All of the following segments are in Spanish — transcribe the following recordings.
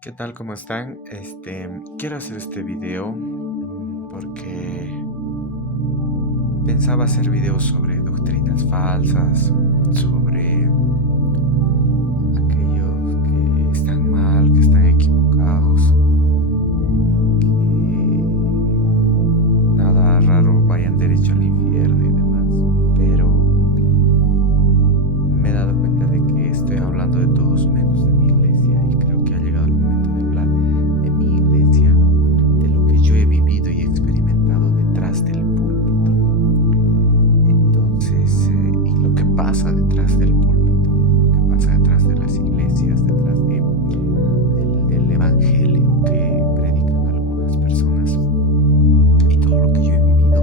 ¿Qué tal? ¿Cómo están? Quiero hacer este video porque pensaba hacer videos sobre doctrinas falsas, sobre aquellos que están mal, que están equivocados, que nada raro vayan derecho al infierno y demás. Pero me he dado cuenta de que estoy hablando de todos menos de mi iglesia y creo que ha llegado el momento de hablar de mi iglesia, de lo que yo he vivido y experimentado detrás del púlpito. Entonces, y lo que pasa detrás del púlpito, lo que pasa detrás de las iglesias, detrás del evangelio que predican algunas personas y todo lo que yo he vivido.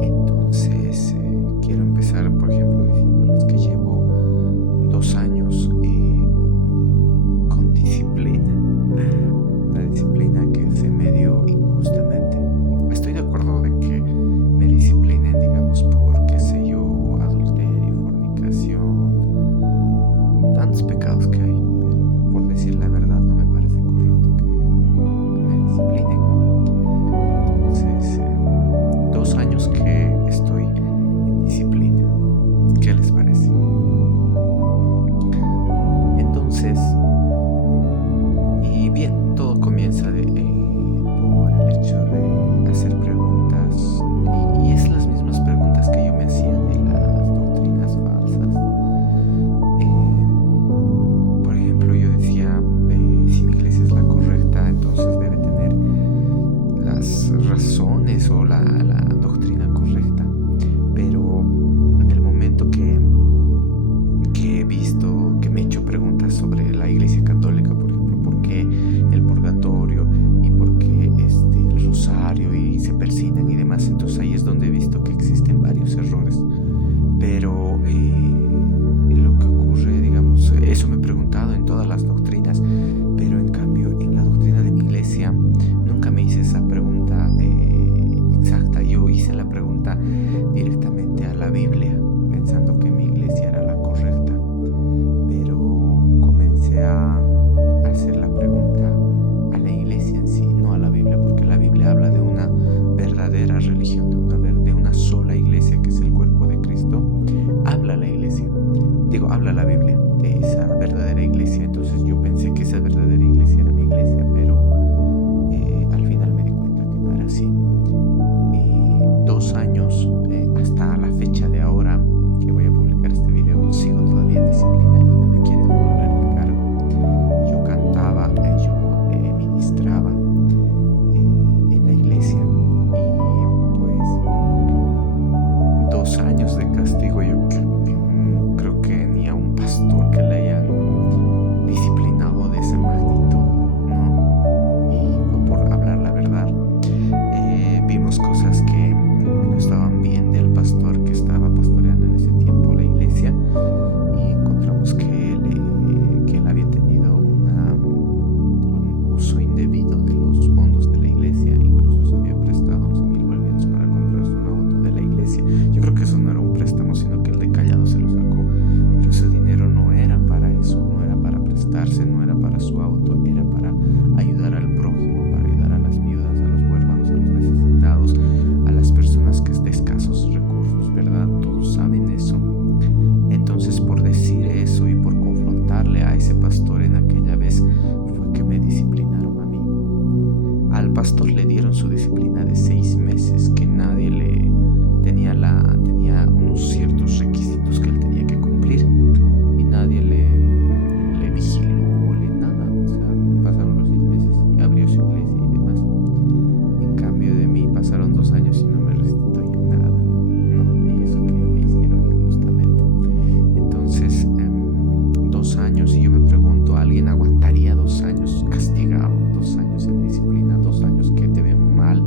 Entonces, quiero empezar, por ejemplo, diciéndoles que llevo 2 años con disciplina, una disciplina que se me dio injustamente. Estoy de acuerdo de que me disciplinen, digamos, por, qué sé yo, adulterio, fornicación, tantos pecados que hay, pero por decir la verdad no me parece correcto que me disciplinen, ¿no? Entonces, 2 años que estoy en disciplina. ¿Qué les parece? Entonces, y bien, todo comienza por el hecho de hacer preguntas, y es las mismas preguntas que yo me hacía de las doctrinas falsas. Por ejemplo, yo decía, si mi iglesia es la correcta, entonces debe tener las razones o la doctrina correcta. Pero en el momento que he visto, que me he hecho preguntas sobre la iglesia católica, por ejemplo, por qué el purgatorio y por qué el rosario y se persignan y demás, entonces ahí es donde he visto que existen varios errores. Pero lo que ocurre, digamos, eso me he preguntado en todas las doctrinas, pero en cambio en la doctrina de mi iglesia nunca me hice esa pregunta exacta. Yo hice la pregunta directamente a la Biblia, pensando que mi iglesia era la correcta, pero comencé a hacer la pregunta a la iglesia en sí, no a la Biblia, porque la Biblia habla de una verdadera religión, de una sola iglesia que es el cuerpo de Cristo. Habla la Biblia de esa verdadera iglesia. Entonces yo pensé que esa verdadera iglesia era mi iglesia, pero al final me di cuenta que no era así. 2 años hasta la fecha de ahora que voy a publicar este video, sigo todavía en disciplina y no me quieren devolver mi cargo. Yo cantaba, yo ministraba en la iglesia, y pues 2 años de castigo. Yo creo que ni a un pastor que le hayan disciplinado de esa magnitud, ¿no? Y fue por hablar la verdad. Vimos cosas que no estaban bien del pastor que estaba pastoreando en ese tiempo la iglesia, y encontramos que él había tenido un uso indebido de los fondos de la iglesia. Incluso se había prestado 11,000 bolivianos para comprarse un auto de la iglesia. Yo creo que eso no era un préstamo, sino que el de callado se lo sacó, pero ese dinero no era para eso, no era para prestarse, no era para su auto, era para ayudar al prójimo, para ayudar a las viudas, a los huérfanos, a los necesitados, a las personas que de escasos recursos, ¿verdad? Todos saben eso. Entonces, por decir eso y por confrontarle a ese pastor en aquella vez, fue que me disciplinaron a mí. Al pastor le dieron su disciplina de 6 meses, que nadie le tenía unos ciertos requisitos que él tenía que cumplir, y nadie le vigiló, nada. O sea, pasaron los 6 meses y abrió su iglesia y demás. En cambio de mí pasaron 2 años y no me restituyen nada, ¿no? Y eso que me hicieron injustamente. Entonces, 2 años, y yo me pregunto, ¿alguien aguantaría 2 años castigado, 2 años en disciplina, 2 años que te ven mal,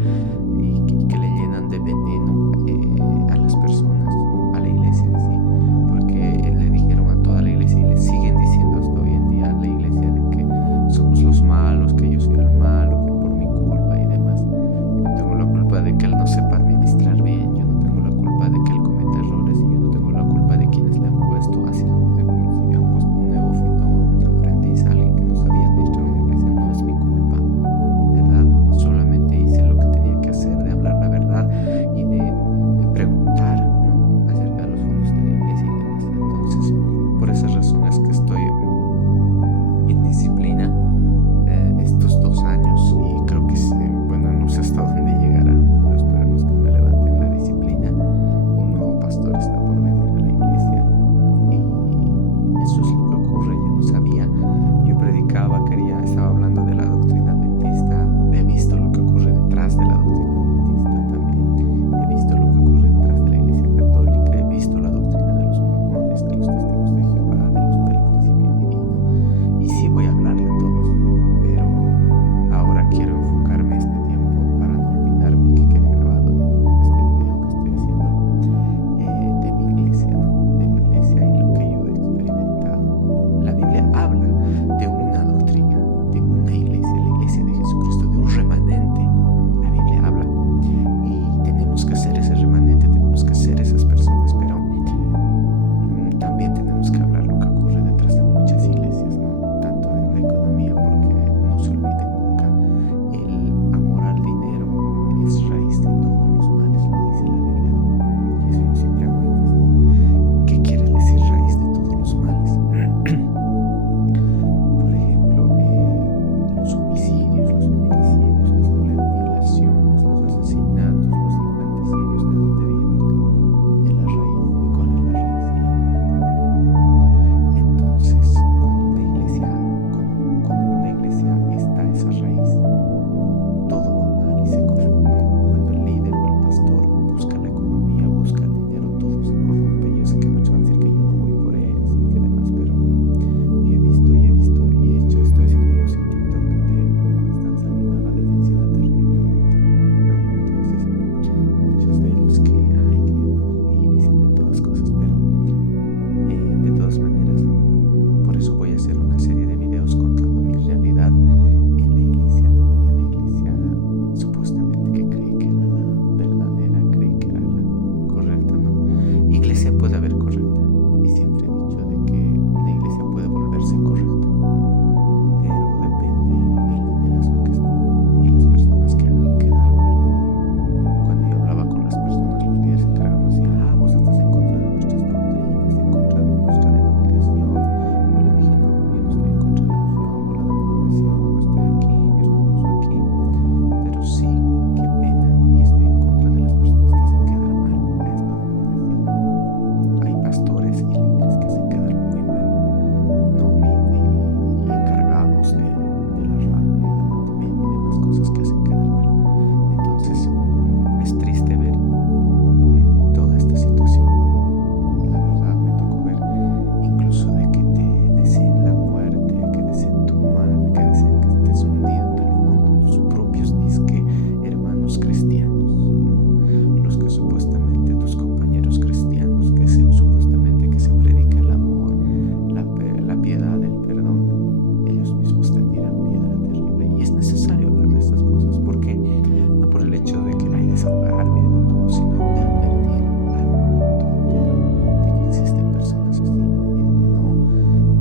es necesario hablar de estas cosas. ¿Por qué? No por el hecho de que hay desahogarme, no, sino de advertir al mundo entero de que existen personas así.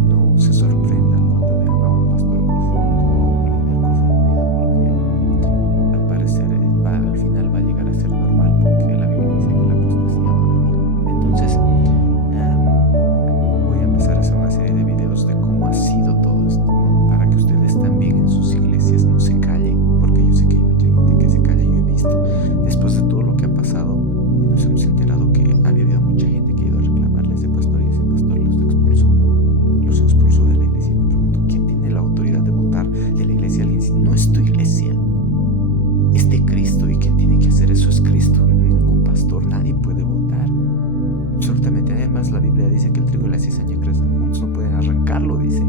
No se sorprendan cuando vean a un pastor corrupto o un líder corrompido, porque al parecer al final va a llegar a ser normal, porque la Biblia dice que la apostasía va a venir. Entonces, voy a empezar a hacer una serie de videos de cómo ha sido todo esto, ¿no? Para que ustedes también en sus iglesias no se callen, porque yo sé que hay mucha gente que se calla. Yo he visto, después de todo lo que ha pasado, nos hemos enterado que había habido mucha gente que ha ido a reclamarle a ese pastor, y ese pastor los expulsó de la iglesia. Y me pregunto, ¿quién tiene la autoridad de votar de la iglesia a alguien si no es tu iglesia? Es de Cristo, y quien tiene que hacer eso es Cristo, ningún pastor. Nadie puede votar absolutamente. Además, la Biblia dice que el trigo y la cizaña crecen juntos, no pueden arrancarlo, dice.